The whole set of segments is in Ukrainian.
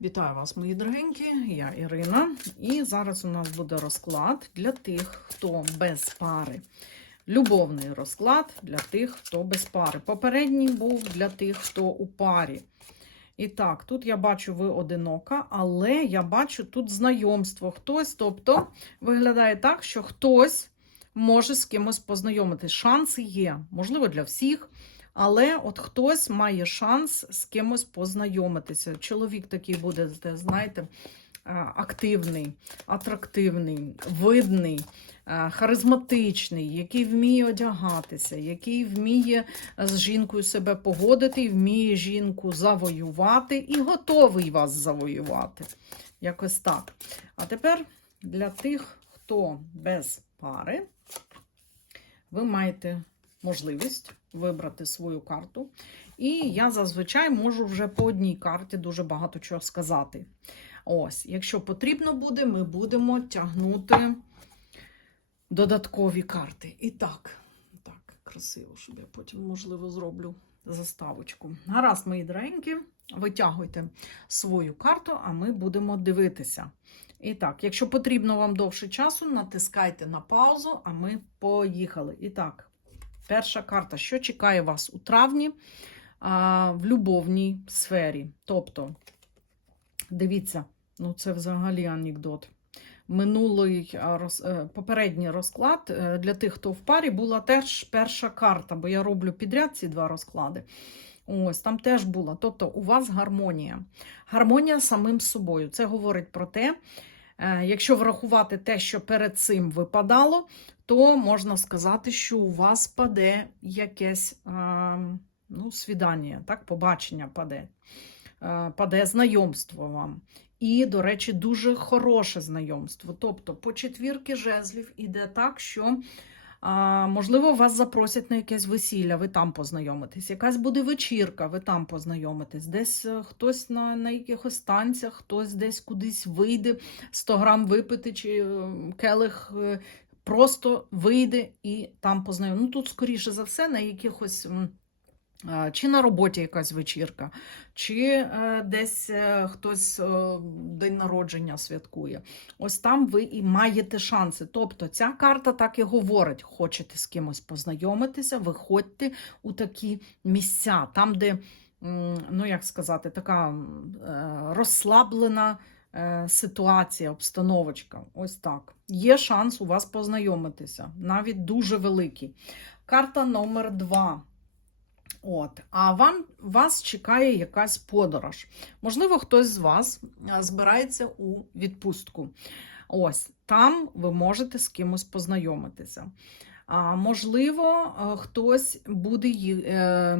Вітаю вас, мої дорогенькі, я Ірина. І зараз у нас буде розклад для тих, хто без пари. Любовний розклад для тих, хто без пари. Попередній був для тих, хто у парі. І так, тут я бачу, ви одинока, але я бачу тут знайомство. Хтось, тобто, виглядає так, що хтось може з кимось познайомитись. Шанси є, можливо, для всіх. Але от хтось має шанс з кимось познайомитися. Чоловік такий буде, знаєте, активний, атрактивний, видний, харизматичний, який вміє одягатися, який вміє з жінкою себе погодити, вміє жінку завоювати і готовий вас завоювати. Якось так. А тепер для тих, хто без пари, ви маєте можливість вибрати свою карту. І я зазвичай можу вже по одній карті дуже багато чого сказати. Ось, якщо потрібно буде, ми будемо тягнути додаткові карти. І так, так, красиво, щоб я потім, можливо, зроблю заставочку. Гаразд, мої доренькі, витягуйте свою карту, а ми будемо дивитися. І так, якщо потрібно вам довше часу, натискайте на паузу, а ми поїхали. І так, перша карта, що чекає вас у травні а, в любовній сфері. Тобто, дивіться, ну це взагалі анекдот. Минулий е, попередній розклад е, для тих, хто в парі, була теж перша карта, бо я роблю підряд ці два розклади. Ось там теж була. Тобто, у вас гармонія. Гармонія самим собою. Це говорить про те, якщо врахувати те, що перед цим випадало, то можна сказати, що у вас паде якесь ну, свідання, так, побачення паде, паде знайомство вам. І, до речі, дуже хороше знайомство. Тобто, по четвірки жезлів іде так, що, а, можливо, вас запросять на якесь весілля, ви там познайомитесь. Якась буде вечірка, ви там познайомитесь. Десь е, хтось на на якихось танцях, хтось десь кудись вийде, 100 грам випити, чи е, келих е, просто вийде і там познайомиться. Ну, тут, скоріше за все, на якихось. Чи на роботі якась вечірка, чи е, десь е, хтось е, день народження святкує. Ось там ви і маєте шанси. Тобто ця карта так і говорить: хочете з кимось познайомитися, виходьте у такі місця, там, де, ну як сказати, така розслаблена ситуація, обстановочка. Ось так. Є шанс у вас познайомитися, навіть дуже великий. Карта номер два. От, А вам вас чекає якась подорож. Можливо, хтось з вас збирається у відпустку. Ось, там ви можете з кимось познайомитися. А, Можливо, хтось буде е,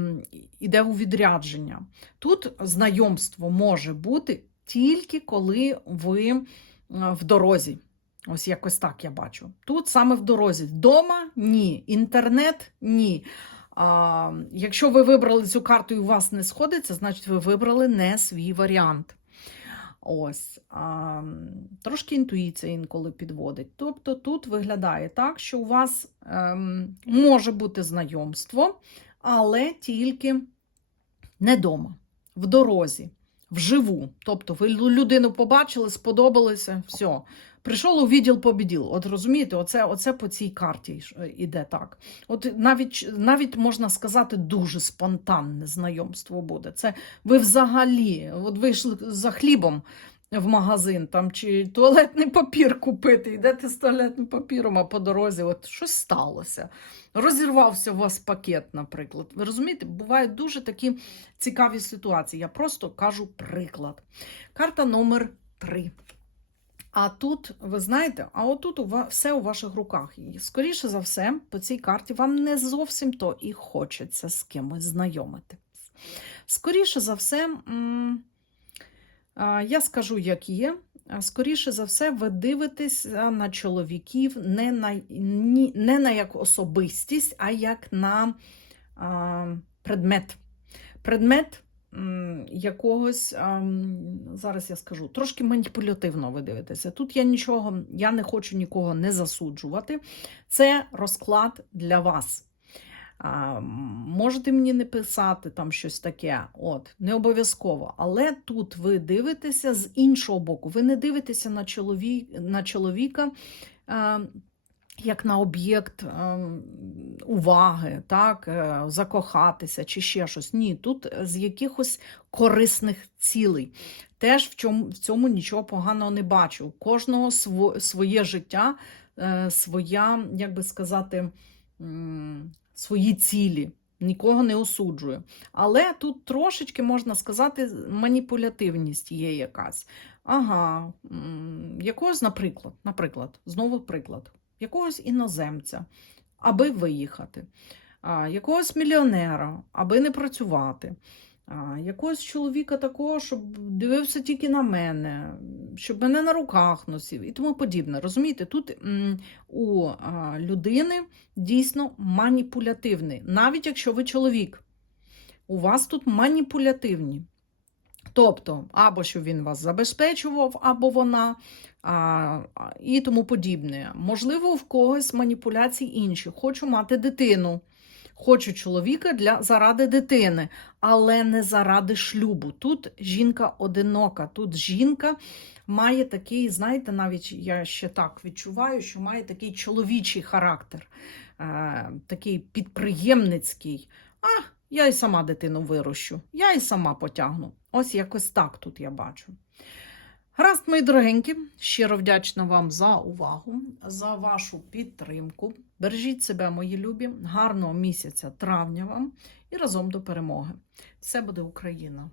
іде у відрядження. Тут знайомство може бути тільки коли ви в дорозі. Ось якось так я бачу. Тут саме в дорозі. Вдома ні. Інтернет ні. Якщо ви вибрали цю карту і у вас не сходиться, значить ви вибрали не свій варіант. Ось, а, Трошки інтуїція інколи підводить. Тобто тут виглядає так, що у вас ем, може бути знайомство, але тільки не вдома, в дорозі, вживу. Тобто, ви людину побачили, сподобалося, все. Прийшов у відділ побіділ. От розумієте, оце оце по цій карті йде так. От навіть навіть можна сказати, дуже спонтанне знайомство буде. Це ви взагалі от вийшли за хлібом в магазин там чи туалетний папір купити, йдете з туалетним папіром, а по дорозі от щось сталося. Розірвався у вас пакет, наприклад. Ви розумієте, бувають дуже такі цікаві ситуації. Я просто кажу приклад. Карта номер 3. А тут, ви знаєте, а отут все у ваших руках. І, скоріше за все, по цій карті вам не зовсім то і хочеться з кимось знайомити. Скоріше за все, я скажу, як є. Скоріше за все, ви дивитеся на чоловіків не на не на як особистість, а як на а, предмет. Предмет якогось, зараз я скажу, трошки маніпулятивно ви дивитеся. Тут я нічого, я не хочу нікого не засуджувати. Це розклад для вас. А, можете мені не писати там щось таке, от, не обов'язково. Але тут ви дивитеся з іншого боку. Ви не дивитеся на, чоловік, на чоловіка. е, як на об'єкт е, уваги, так, е, закохатися чи ще щось. Ні, тут з якихось корисних цілей. Теж в, чому, в цьому нічого поганого не бачу. У кожного сво, своє життя, своя, як би сказати, свої цілі. Нікого не осуджую. Але тут трошечки можна сказати, маніпулятивність є якась. Ага, якогось, наприклад, наприклад, знову приклад, якогось іноземця, аби виїхати, якогось мільйонера, аби не працювати, а, якогось чоловіка такого, щоб дивився тільки на мене, щоб мене на руках носив і тому подібне. Розумієте, тут у людини дійсно маніпулятивний, навіть якщо ви чоловік. У вас тут маніпулятивні. Тобто, або що він вас забезпечував, або вона, а, і тому подібне. Можливо, в когось маніпуляції інші. Хочу мати дитину. Хочу чоловіка для, заради дитини, але не заради шлюбу. Тут жінка одинока, тут жінка має такий, знаєте, навіть я ще так відчуваю, що має такий чоловічий характер, е, такий підприємницький. А, я і сама дитину вирощу, я і сама потягну. Ось якось так тут я бачу. Гаразд, мої дорогенькі, щиро вдячна вам за увагу, за вашу підтримку. Бережіть себе, мої любі, гарного місяця травня вам і разом до перемоги. Все буде Україна!